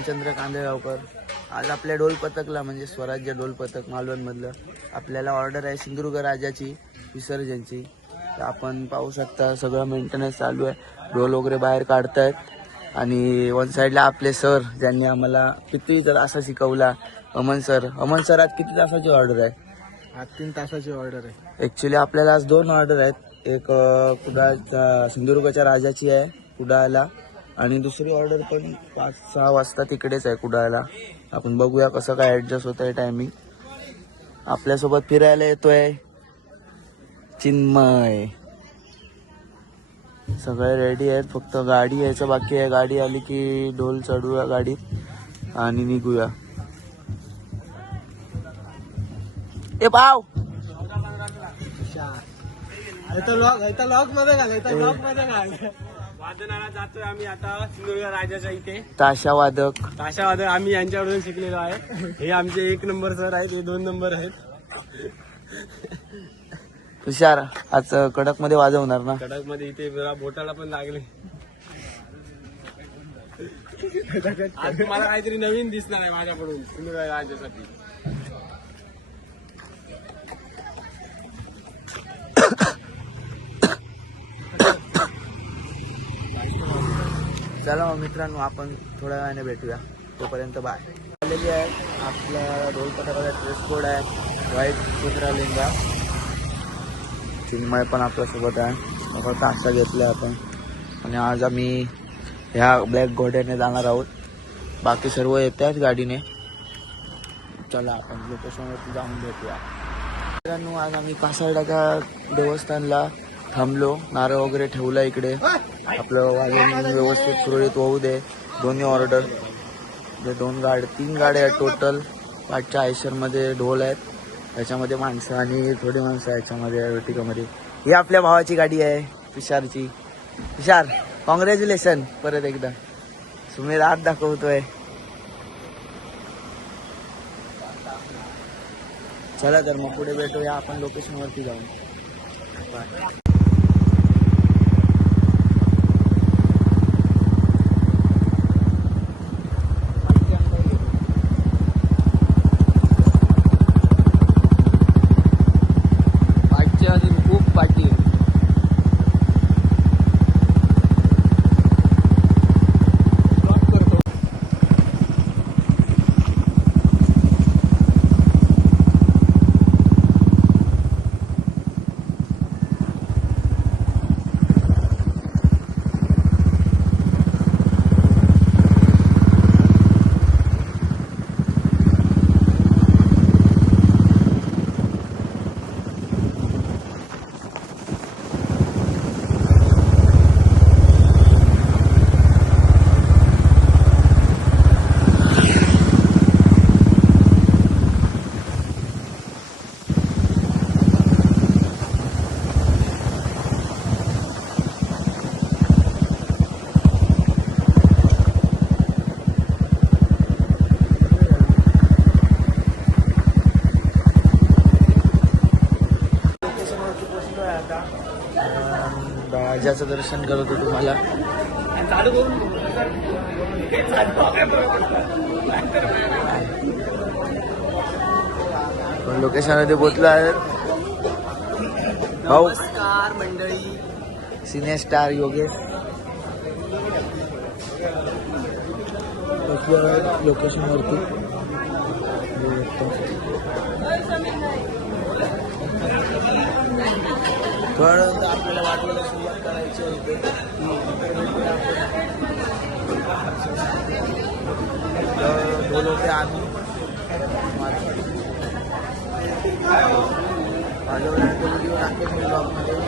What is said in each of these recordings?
रामचंद्र कांदेगावकर. आज आपल्या ढोल पथकला म्हणजे स्वराज्य ढोल पथक मालवणमधलं आपल्याला ऑर्डर आहे सिंधुदुर्ग राजाची विसर्जनची. तर आपण पाहू शकता सगळं मेंटेनन्स चालू आहे. ढोल वगैरे बाहेर काढतायत आणि वन साईडला आपले सर ज्यांनी आम्हाला किती तासा शिकवला अमन सर. अमन सर आज किती तासाची ऑर्डर आहे? आज 3 तासाची ऑर्डर आहे. ॲक्च्युली आपल्याला आज 2 ऑर्डर आहेत. एक कुडाळच्या सिंधुदुर्गच्या राजाची आहे कुडाळला आणि दुसरी ऑर्डर पण 5-6 वाजता तिकडेच आहे कुडाळला. आपण बघूया कसं काय ॲडजस्ट होत आहे टायमिंग. आपल्यासोबत फिरायला येतोय चिन्मय. सगळे रेडी आहेत, फक्त गाडी यायचं बाकी आहे. गाडी आली की ढोल चढूया गाडीत आणि निघूया. ए भाव लॉक मध्ये घाल. वादनाला जातोय आम्ही आता सिंधुदुर्ग राजाच्या इथे. ताशावादक आम्ही यांच्याकडून शिकलेलो आहे. हे आमचे 1 नंबर सर आहेत, हे 2 नंबर आहेत. हुशार. आज कडक मध्ये वाजवणार ना? कडक मध्ये इथे जरा बोटाला पण लागले. आज तुम्हाला काहीतरी नवीन दिसणार आहे माझ्याकडून सिंधुदुर्ग राजासाठी. चला मग मित्रांनो, आपण थोड्या वेळाने भेटूया. तोपर्यंत बाय. आलेली आहे आपला ढोल पथकाचा ड्रेस कोड आहे व्हाईट कुत्रा लिंगा. चिन्मय पण आपल्यासोबत आहे. मग तासा घेतला आपण आणि आज आम्ही ह्या ब्लॅक घोड्याने जाणार आहोत. बाकी सर्व येत आहेत गाडीने. चला आपण लोकेशनवरती जाऊन भेटूया. मित्रांनो, आज आम्ही कासारडाच्या देवस्थानला थांबलो. नारळ वगैरे ठेवला इकडे. आपलं वाजवून व्यवस्थित सुरळीत होऊ दे. दोन्ही ऑर्डर 3 गाड्या आहेत टोटल. 5च्या आयशरमध्ये ढोल आहेत, त्याच्यामध्ये माणसं आणि थोडी माणसं याच्यामध्ये वेटिकामध्ये. ही आपल्या भावाची गाडी आहे तुषारची. तुषार कॉंग्रॅच्युलेशन परत एकदा. सुमेध आत दाखवतोय. चला तर मग पुढे भेटूया आपण लोकेशनवरती जाऊन. बाय. राजाचं दर्शन करत होतो तुम्हाला. लोकेशनमध्ये पोहोचलो आहे. भाऊ नमस्कार मंडळी. सिने स्टार योगेश लोकेशनवरती. थोडं आपल्याला वाटलं सुरुवात करायची होती. ढोल होते आम्ही वाजवण्याचा व्हिडिओ टाकेल ब्लॉगमध्ये.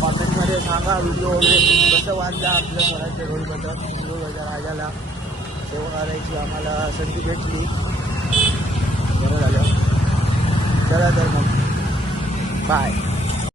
कॉमेंटमध्ये सांगा व्हिडिओ कसं वाटलं आपलं स्वराज्य रोडबद्दल. सिंधुदुर्ग राजाला सेवा करायची आम्हाला संधी भेटली, बरं झालं. चला तर मग बाय.